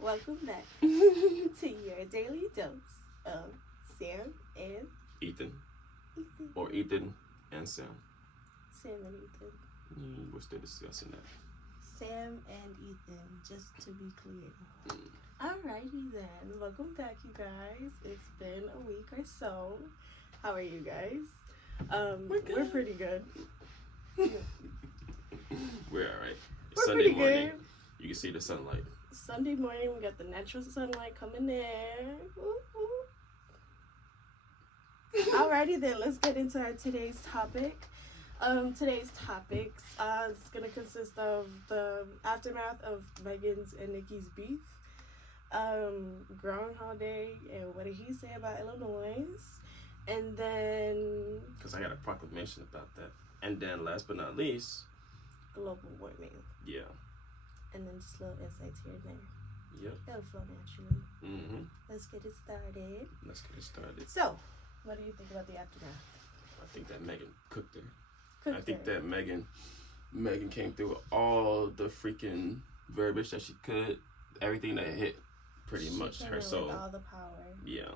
Welcome back to your daily dose of Sam and Ethan. Ethan. Or Ethan and Sam. Sam and Ethan. We're still discussing that. Sam and Ethan, just to be clear. Alrighty then. Welcome back, you guys. It's been a week or so. How are you guys? We're pretty good. We're alright. We're Sunday pretty morning. good. You can see the sunlight. Sunday morning, we got the natural sunlight coming in. Alrighty then, let's get into our today's topic. Today's topics is gonna consist of the aftermath of Megan's and Nikki's beef, Groundhog Day, and what did he say about Illinois, and then Because I got a proclamation about that. And then last but not least, global warming, yeah. and then just little insights here and there. Yep. It'll flow naturally. Mm-hmm. Let's get it started. Let's get it started. So, what do you think about the aftermath? I think that Megan cooked her. Cooked I think her. that Megan came through with all the freaking verbiage that she could. Everything that hit pretty She much came her in soul. with all the power. Yeah.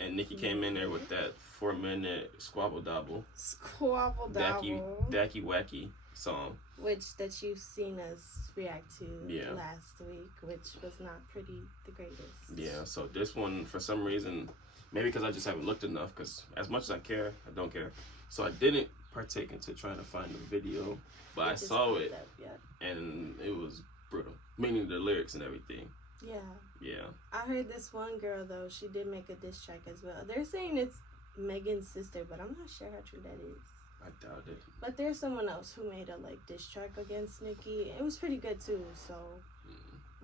And Nikki came in there with that 4-minute squabble dabble. Squabble dabble. Dacky wacky song. Which that you've seen us react to Yeah. last week, which was not pretty the greatest. Yeah, so this one, for some reason, maybe because I just haven't looked enough, because as much as I care, I don't care. So I didn't partake into trying to find the video, but I saw it, and it was brutal. Meaning the lyrics and everything. Yeah. Yeah. I heard this one girl, though, she did make a diss track as well. They're saying it's Megan's sister, but I'm not sure how true that is. I doubt it. But there's someone else who made a diss track against Nikki. It was pretty good too, so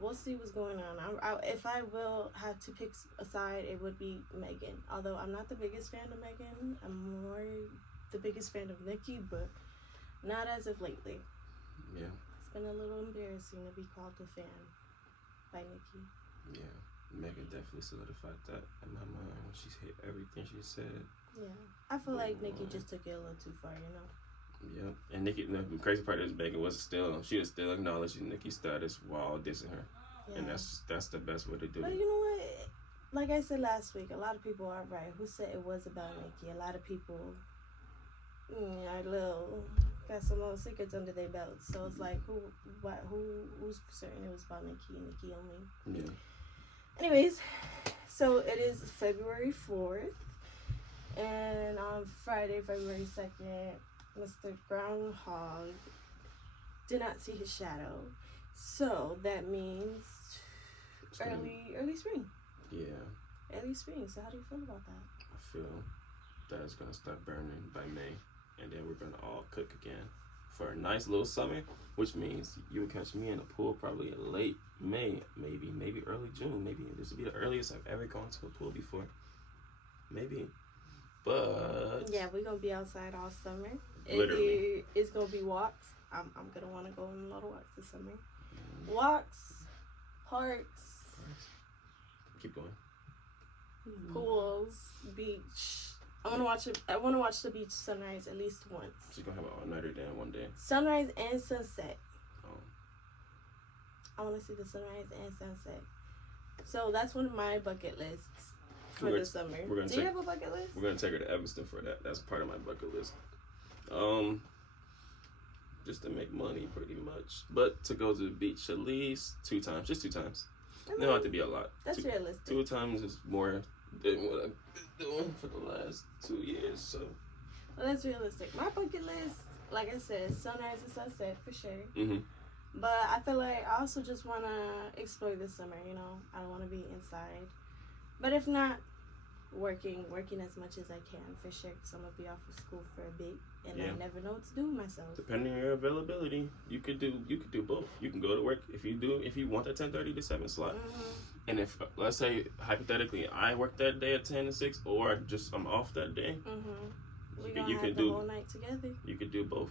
we'll see what's going on. If I will have to pick a side, it would be Megan. Although I'm not the biggest fan of Megan, I'm more the biggest fan of Nikki, but not as of lately. Yeah. It's been a little embarrassing to be called a fan by Nikki. Yeah. Megan definitely solidified that in my mind when she hit everything she said. Yeah. I feel like Nikki just took it a little too far, you know? Yeah. And Nikki, the crazy part is Megan she was still acknowledging Nikki's status while dissing her. Yeah. And that's the best way to do But it. you know what? Like I said last week, a lot of people are right. Who said it was about Nikki? A lot of people got some little secrets under their belts. So it's like, who's certain it was about Nikki and Nikki only? Yeah. Anyways, so it is February 4th. And on Friday, February 2nd, Mr. Groundhog did not see his shadow. So that means early spring. Yeah. Early spring. So how do you feel about that? I feel that it's going to start burning by May. And then we're going to all cook again for a nice little summer, which means you will catch me in the pool probably in late May, maybe early June. Maybe this will be the earliest I've ever gone to a pool before. Maybe. But yeah, we're gonna be outside all summer. Literally. It's gonna be walks. I'm gonna want to go on a lot of walks this summer. Walks, parks, keep going. pools, beach. I want to watch the beach sunrise at least once. She's gonna have an all-nighter then one day. Sunrise and sunset. Oh. I want to see the sunrise and sunset. So that's one of my bucket lists for the summer. Do you have a bucket list? We're gonna take her to Evanston for that. That's part of my bucket list. Just to make money, pretty much. But to go to the beach at least 2 times, just 2 times. It don't have to be a lot. That's realistic. 2 times is more than what I've been doing for the last 2 years. So. Well, that's realistic. My bucket list, like I said, sunrise and sunset for sure. Mhm. But I feel like I also just want to explore this summer. You know, I don't want to be inside. But if not, working as much as I can for sure, because I'm gonna be off of school for a bit, and I never know what to do with myself. Depending on your availability, you could do both. You can go to work if you want that 10:30 to 7 slot, and if let's say hypothetically I work that day at 10 to 6, or I'm off that day, you can do the whole night together. You could do both.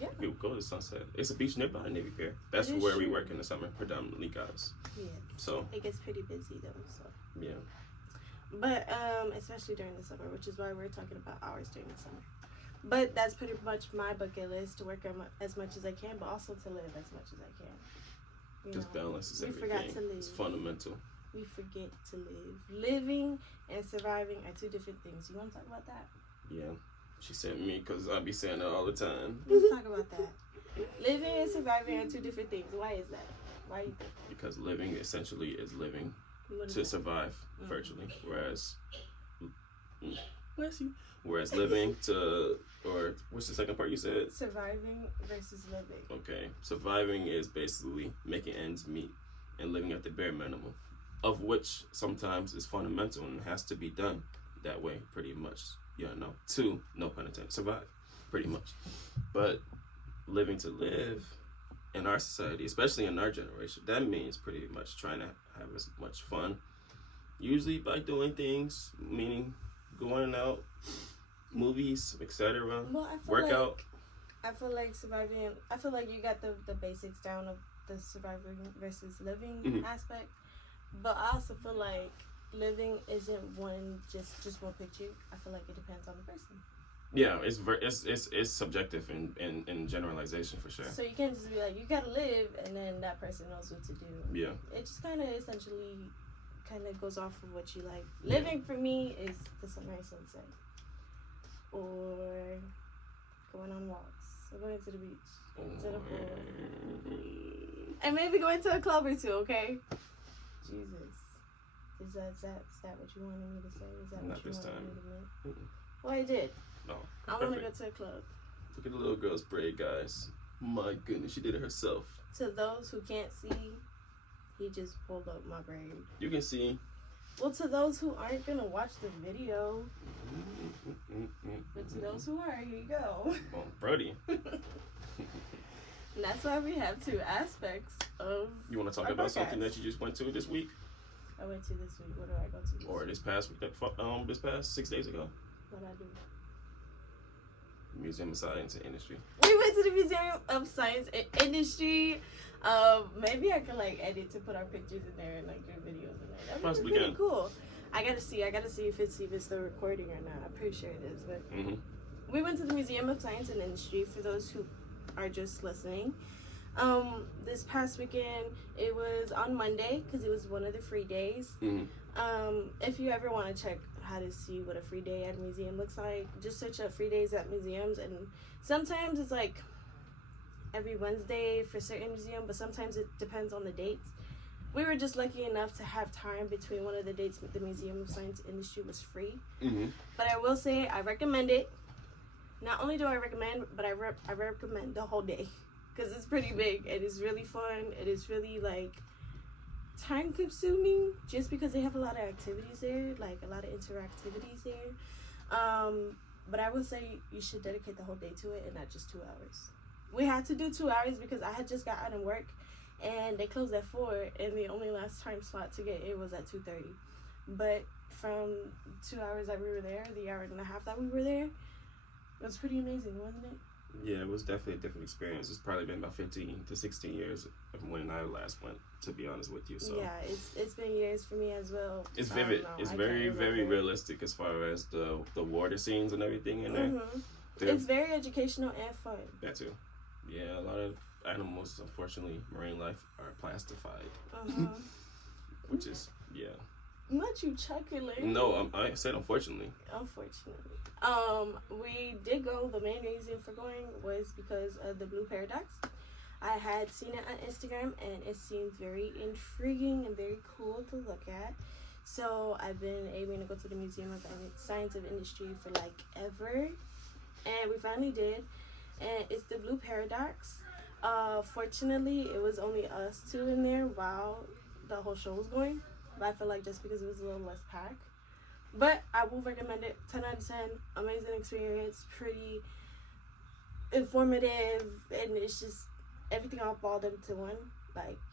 Yeah. You could go to Sunset. It's a beach nearby Navy Pier. That's where we work in the summer, predominantly guys. Yeah. So it gets pretty busy though. So. Yeah. But especially during the summer, which is why we're talking about hours during the summer. But that's pretty much my bucket list, to work as much as I can, but also to live as much as I can. Just balance is everything. We forgot to live. It's fundamental. We forget to live. Living and surviving are two different things. You want to talk about that? Yeah. She sent me because I be saying that all the time. Let's talk about that. Living and surviving are two different things. Why is that? Why do you think? Because living essentially is living to survive virtually, whereas living to, or what's the second part you said? Surviving versus living. Okay, surviving is basically making ends meet and living at the bare minimum, of which sometimes is fundamental and has to be done that way, pretty much. To, no pun intended, survive, pretty much. But living to live in our society, especially in our generation, that means pretty much trying to have as much fun, usually by doing things, meaning going out, movies, etc. Well, workout. I feel like surviving. I feel like you got the basics down of the surviving versus living aspect, but I also feel like living isn't just one picture. I feel like it depends on the person. Yeah, it's subjective in generalization for sure. So you can't just be like, you gotta live, and then that person knows what to do. Yeah. It just kind of essentially goes off of what you like. Living for me is the sunrise sunset, or going on walks, or going to the beach, to the pool, and maybe going to a club or two. Okay. Jesus, is that what you wanted me to say? Is that Not what you this wanted time. me to make? Well, I did. No. I want to go to a club. Look at the little girl's braid, guys. My goodness, she did it herself. To those who can't see, he just pulled up my braid. You can see. Well, to those who aren't gonna watch the video, but to those who are, here you go. Well, Brody. And that's why we have two aspects of. You want to talk our about podcast. something that you just went to this week, I went to this week. What do I go to this or week? this past week? This past 6 days ago. What I do? Museum of Science and Industry. We went to the Museum of Science and Industry. Maybe I could edit to put our pictures in there and do videos in there. That would be pretty cool. I gotta see if it's still recording or not. I'm pretty sure it is. But we went to the Museum of Science and Industry. For those who are just listening, this past weekend, it was on Monday because it was one of the free days. If you ever want to check how to see what a free day at a museum looks like, just search up free days at museums, and sometimes it's every Wednesday for certain museum, but sometimes it depends on the dates. We were just lucky enough to have time between one of the dates. The Museum of Science Industry was free. But I will say I recommend it. Not only do I recommend, but I recommend the whole day because it's pretty big. It is really fun. It is really time consuming just because they have a lot of activities there, a lot of interactivities there. But I would say you should dedicate the whole day to it and not just 2 hours. We had to do 2 hours because I had just got out of work and they closed at 4, and the only last time slot to get in was at 2:30. But from 2 hours that we were there, the hour and a half that we were there, it was pretty amazing, wasn't it? Yeah, it was definitely a different experience. It's probably been about 15 to 16 years of when I last went, to be honest with you. So yeah, it's been years for me as well. It's vivid. It's very, very realistic as far as the water scenes and everything in there. It's very educational and fun. That too. Yeah, a lot of animals, unfortunately, marine life are plastified. Which is, Not you chuckling. No, I said unfortunately. Unfortunately. We did go. The main reason for going was because of the Blue Paradox. I had seen it on Instagram and it seemed very intriguing and very cool to look at. So I've been aiming to go to the Museum of Science and Industry for ever. And we finally did. And it's the Blue Paradox. Fortunately, it was only us two in there while the whole show was going. But I feel like just because it was a little less packed. But I will recommend it. 10 out of 10. Amazing experience. Pretty informative. And it's just everything all balled into one.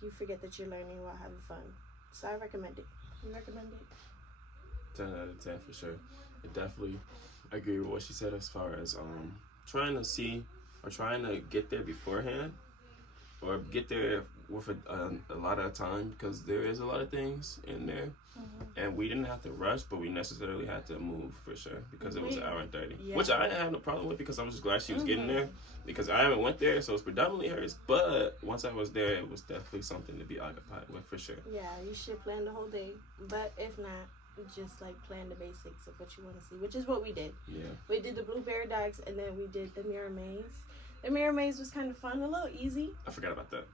You forget that you're learning while having fun. So I recommend it. You recommend it? 10 out of 10 for sure. I definitely agree with what she said as far as trying to see or trying to get there beforehand or get there with a lot of time because there is a lot of things in there. And we didn't have to rush, but we necessarily had to move for sure because it was an hour and 30, which I didn't have no problem with because I was just glad she was getting there because I haven't went there, so it's predominantly hers. But once I was there, it was definitely something to be occupied with for sure. Yeah, you should plan the whole day, but if not, just like plan the basics of what you want to see, which is what we did. Yeah, we did the blue paradox, and then we did the mirror maze. The mirror maze was kind of fun, a little easy. I forgot about that.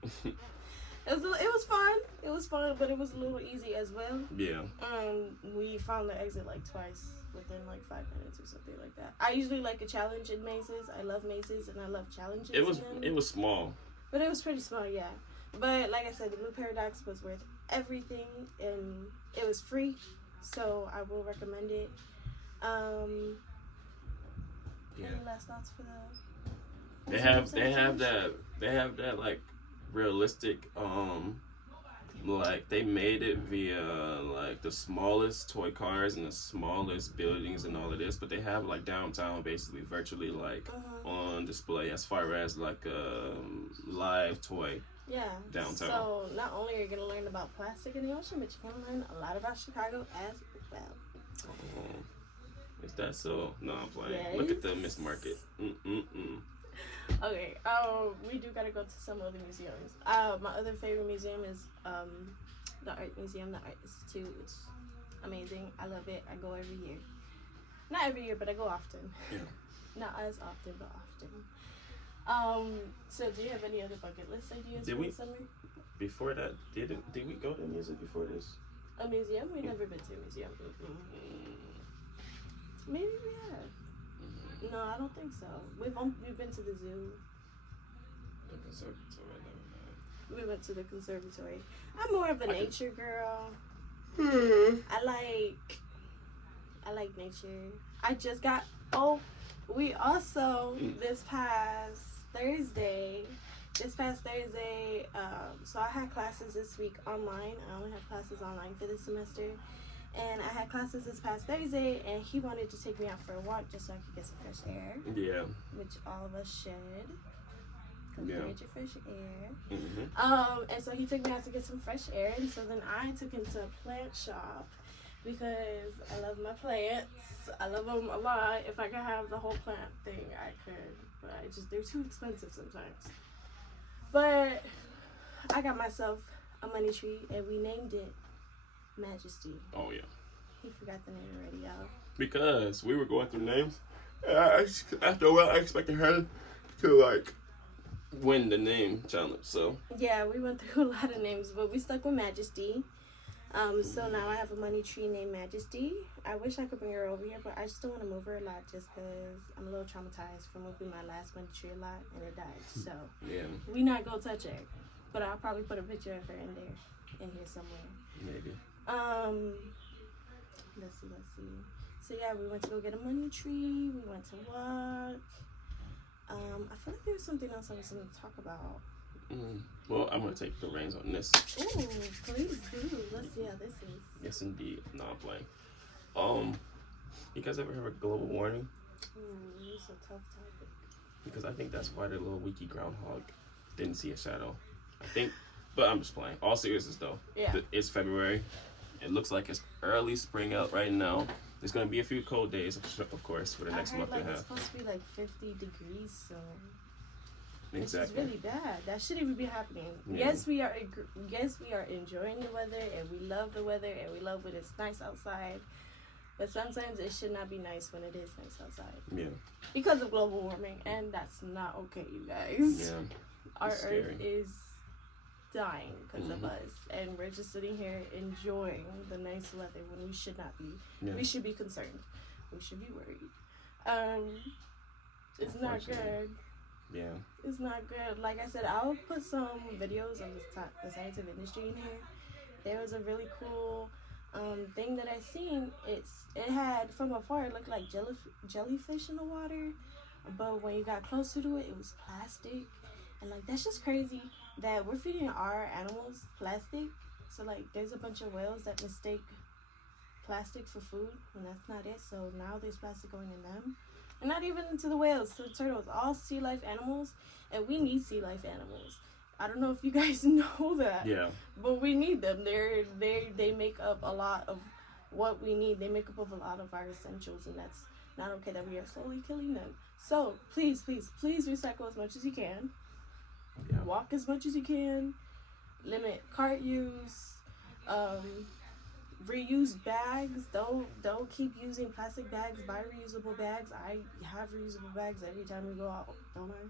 It was fun. It was fun, but it was a little easy as well. Yeah. We found the exit like twice within like 5 minutes or something like that. I usually like a challenge in mazes. I love mazes and I love challenges. It was small. But it was pretty small, yeah. But like I said, the blue paradox was worth everything, and it was free, so I will recommend it. Any last thoughts for the? They have that like realistic like they made it via like the smallest toy cars and the smallest buildings and all of this, but they have like downtown basically virtually like on display as far as like a live toy downtown. So not only are you gonna learn about plastic in the ocean, but you're gonna learn a lot about Chicago as well. Is that so? No, I'm playing. Yes. Look at the Miss Market. Okay, we do gotta go to some other museums. My other favorite museum is the Art Museum, the Art Institute. It's amazing. I love it. I go every year. Not every year, but I go often. Yeah. Not as often, but often. So do you have any other bucket list ideas for the summer? Before that, did we go to music before this? A museum? We've never been to a museum. Maybe we have. No, I don't think so. We've been to the zoo. The conservatory. We went to the conservatory. I'm more of a nature girl. I like nature. I just got. Oh, we also this past Thursday. So I had classes this week online. I only have classes online for this semester. And I had classes this past Thursday, and he wanted to take me out for a walk just so I could get some fresh air. Yeah. Which all of us should. Because you get your fresh air. And so he took me out to get some fresh air, and so then I took him to a plant shop because I love my plants. I love them a lot. If I could have the whole plant thing, I could. But they're too expensive sometimes. But I got myself a money tree, and we named it Majesty. Oh yeah. He forgot the name already, y'all. Because we were going through names. After a while, I expected her to like win the name challenge. So yeah, we went through a lot of names, but we stuck with Majesty. So now I have a money tree named Majesty. I wish I could bring her over here, but I just don't want to move her a lot just because I'm a little traumatized from moving my last money tree a lot and it died. So yeah, we not gonna touch her, but I'll probably put a picture of her in here somewhere. Maybe. Let's see. So yeah, we went to go get a money tree. We went to walk. I feel like there was something else I was going to talk about. Well, I'm going to take the reins on this. Ooh, please do. Let's see how this is. Yes, indeed. No, I'm playing. You guys ever heard of global warming? It's a tough topic. Because I think that's why the little wiki groundhog didn't see a shadow. I think, but I'm just playing. All seriousness though. Yeah. It's February. It looks like it's early spring out right now. There's going to be a few cold days, of course, for the next month and a half. It's supposed to be like 50 degrees soon. Exactly. Which is really bad. That shouldn't even be happening. Yeah. Yes, we are enjoying the weather, and we love the weather, and we love when it's nice outside. But sometimes it should not be nice when it is nice outside. Yeah. Because of global warming, and that's not okay, you guys. Yeah. Our Earth is dying because of us, and we're just sitting here enjoying the nice weather when we should not be. Yeah. We should be concerned. We should be worried. It's not good. Yeah. It's not good. Like I said, I'll put some videos of the scientific industry in here. There was a really cool thing that I seen. It had from afar it looked like jellyfish in the water, but when you got closer to it, it was plastic. And like that's just crazy that we're feeding our animals plastic. So like there's a bunch of whales that mistake plastic for food, and that's not it. So now there's plastic going in them, and not even into the whales, to the turtles, all sea life animals, and we need sea life animals. I don't know if you guys know that. Yeah. But we need them. They make up a lot of what we need. They make up of a lot of our essentials, and that's not okay that we are slowly killing them. So please recycle as much as you can. Yeah. Walk as much as you can. Limit cart use. Reuse bags. Don't keep using plastic bags. Buy reusable bags. I have reusable bags every time we go out, don't I?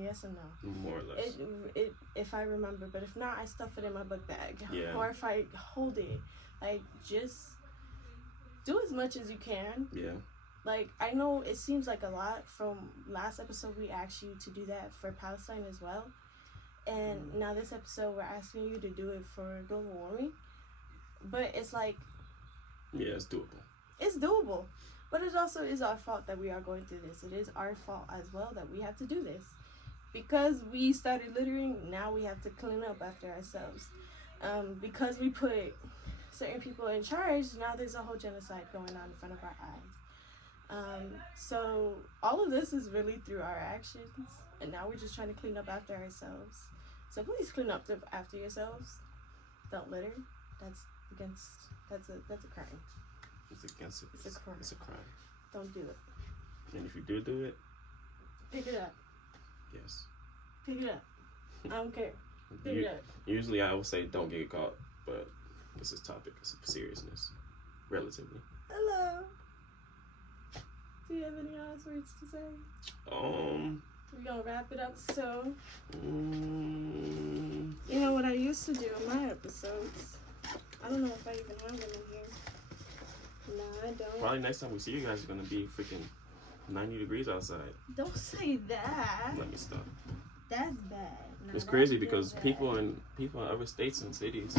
Yes and no. More or less. It if I remember, but if not, I stuff it in my book bag. Yeah. Or if I hold it, like, just do as much as you can. Yeah. Like, I know it seems like a lot. From last episode, we asked you to do that for Palestine as well, and now this episode we're asking you to do it for global warming. But it's like, yeah, it's doable. It's doable, but it also is our fault that we are going through this. It is our fault as well that we have to do this. Because we started littering, now we have to clean up after ourselves. Because we put certain people in charge, now there's a whole genocide going on in front of our eyes. So all of this is really through our actions, and now we're just trying to clean up after ourselves. So please clean up after yourselves. Don't litter. That's a crime. It's against it. It's a crime. It's a crime. Don't do it. And if you do it, pick it up. Yes. Pick it up. I don't care. Pick it up. Usually I will say don't get caught, but this is topic. It's of seriousness, relatively. Hello. Do you have any last words to say? We're gonna wrap it up soon. You know what I used to do in my episodes? I don't know if I even have them in here. No, I don't. Probably next time we see you guys is gonna be freaking 90 degrees outside. Don't say that. Let me stop. That's bad. No, it's crazy because people in other states and cities,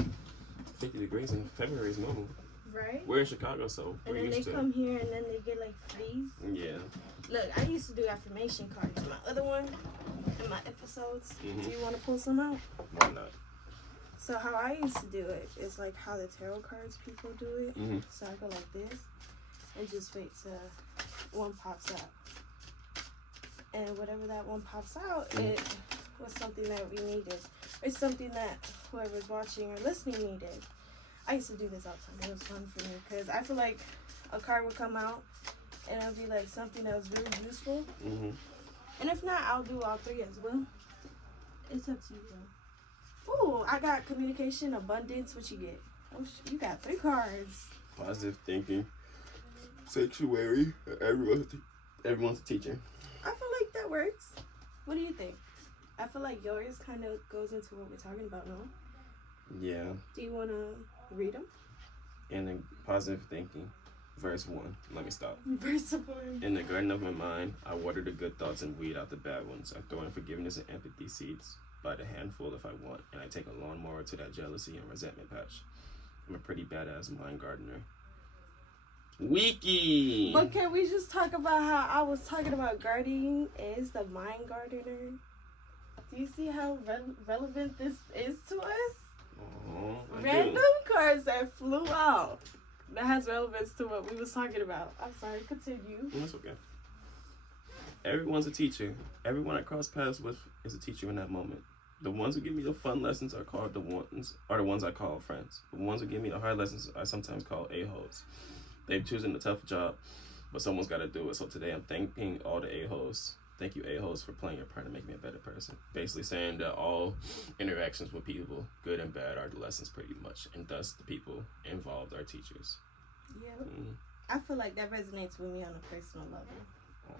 50 degrees in February is normal. Right? We're in Chicago, so we're used to. And then they come here and then they get like freeze. Yeah. Look, I used to do affirmation cards. My other one, in my episodes. Mm-hmm. Do you want to pull some out? Why not? So how I used to do it is like how the tarot cards people do it. Mm-hmm. So I go like this and just wait till one pops out. And whatever that one pops out, it was something that we needed. It's something that whoever's watching or listening needed. I used to do this all the time. It was fun for me because I feel like a card would come out and it would be like something that was really useful. Mm-hmm. And if not, I'll do all three as well. It's up to you though. Ooh, I got communication, abundance. What you get? Oh, you got 3 cards. Positive thinking, sanctuary. Everyone's a teacher. I feel like that works. What do you think? I feel like yours kind of goes into what we're talking about now. Yeah. Do you want to read them? In the positive thinking, verse 1. Let me stop. Verse 1. In the garden of my mind, I water the good thoughts and weed out the bad ones. I throw in forgiveness and empathy seeds by the handful if I want, and I take a lawnmower to that jealousy and resentment patch. I'm a pretty badass mind gardener. Wiki! But can we just talk about how I was talking about gardening is the mind gardener? Do you see how relevant this is to us? Oh, Random cards that flew out. That has relevance to what we was talking about. I'm sorry, continue. That's okay. Everyone's a teacher. Everyone I cross paths with is a teacher in that moment. The ones who give me the fun lessons are the ones I call friends. The ones who give me the hard lessons I sometimes call a-holes. They've chosen the tough job, but someone's got to do it. So today I'm thanking all the a-holes. Thank you, a-holes, for playing your part and making me a better person. Basically saying that all interactions with people, good and bad, are the lessons pretty much. And thus the people involved are teachers. Yeah. I feel like that resonates with me on a personal level. Oh.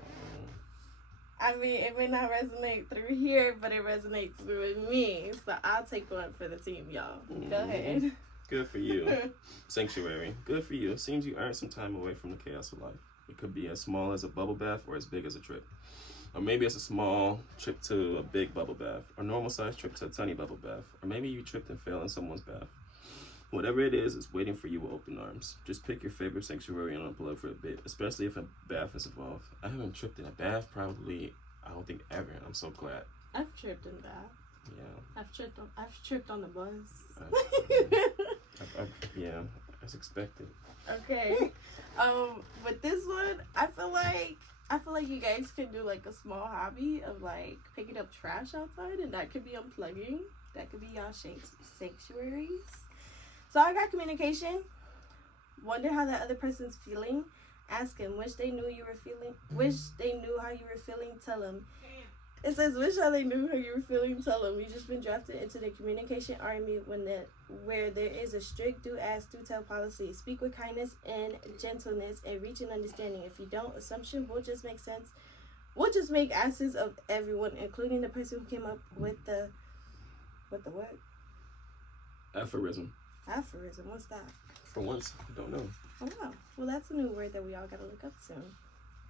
I mean, it may not resonate through here, but it resonates with me. So I'll take one for the team, y'all. Go ahead. Good for you. Sanctuary. Good for you. Seems you earned some time away from the chaos of life. It could be as small as a bubble bath or as big as a trip. Or maybe it's a small trip to a big bubble bath. Or normal sized trip to a tiny bubble bath. Or maybe you tripped and fell in someone's bath. Whatever it is, it's waiting for you with open arms. Just pick your favorite sanctuary and unplug for a bit, especially if a bath is involved. I haven't tripped in a bath probably, I don't think ever. I'm so glad. I've tripped in bath. Yeah. I've tripped on the bus. Yeah. That's expected. Okay. With this one, I feel like you guys can do like a small hobby of like picking up trash outside, and that could be unplugging. That could be y'all sanctuaries. So I got communication. Wonder how that other person's feeling. Ask him. Wish they knew you were feeling. Wish they knew how you were feeling. Tell him. It says, wish how they knew how you were feeling. Tell them. You just been drafted into the communication army where there is a strict do ask, do tell policy. Speak with kindness and gentleness and reach an understanding. If you don't, assumption will just make sense. We'll just make asses of everyone, including the person who came up with the what? Aphorism. Aphorism. What's that? For once, I don't know. Oh, wow. Well, that's a new word that we all gotta look up soon.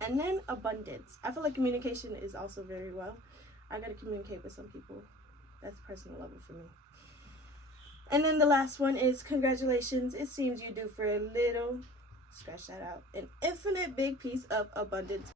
And then abundance. I feel like communication is also very well. I gotta communicate with some people. That's a personal level for me. And then the last one is congratulations. It seems you do for a little, scratch that out, an infinite big piece of abundance.